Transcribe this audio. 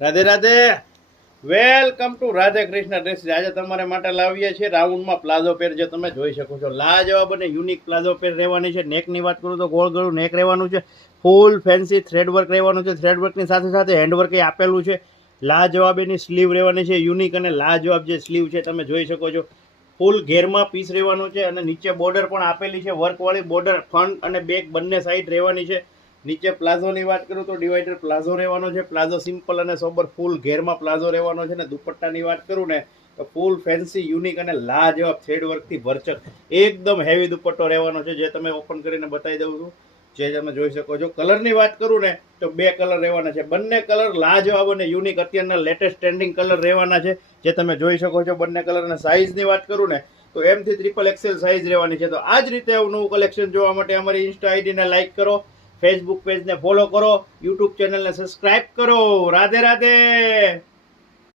Radhe Radhe, welcome to Radhe Krishna dresses. આજે તમારે માટે લાવીએ છીએ રાઉન્ડમાં પ્લાઝો પેર, જે તમે જોઈ શકો છો. લાજવાબ અને યુનિક પ્લાઝો પેર રહેવાની છે. નેકની વાત કરું તો ગોળ ગળું નેક રહેવાનું છે. ફૂલ ફેન્સી થ્રેડ વર્ક રહેવાનું છે. થ્રેડ વર્કની સાથે સાથે હેન્ડવર્ક એ આપેલું છે. લાજવાબ એની સ્લીવ રહેવાની છે. યુનિક અને લાજવાબ જે સ્લીવ છે તમે જોઈ શકો છો. ફૂલ ઘેરમાં પીસ રહેવાનું છે અને નીચે બોર્ડર પણ આપેલી છે. વર્કવાળી બોર્ડર ફ્રન્ટ અને બેક બંને સાઈડ રહેવાની છે. નીચે પ્લાઝોની વાત કરું તો ડિવાઈડર પ્લાઝો રહેવાનો છે. પ્લાઝો સિમ્પલ અને સોબર ફૂલ ઘેરમાં પ્લાઝો રહેવાનો છે. ને દુપટ્ટાની વાત કરું ને તો ફૂલ ફેન્સી યુનિક અને લાજવાબ થ્રેડ વર્કથી ભરચક એકદમ હેવી દુપટ્ટો રહેવાનો છે, જે તમે ઓપન કરીને બતાવી દઉં છું, જે તમે જોઈ શકો છો. કલરની વાત કરું ને તો બે કલર રહેવાના છે. બંને કલર લાજવાબ અને યુનિક અત્યારના લેટેસ્ટ ટ્રેન્ડિંગ કલર રહેવાના છે, જે તમે જોઈ શકો છો. બંને કલર અને સાઇઝની વાત કરું ને તો M થી XXL સાઇઝ રહેવાની છે. તો આ જ રીતે આવું નવું કલેક્શન જોવા માટે અમારી ઇન્સ્ટા આઈડીને લાઇક કરો, ફેસબુક પેજને ફોલો કરો, યુટ્યુબ ચેનલને સબસ્ક્રાઇબ કરો. રાધે રાધે.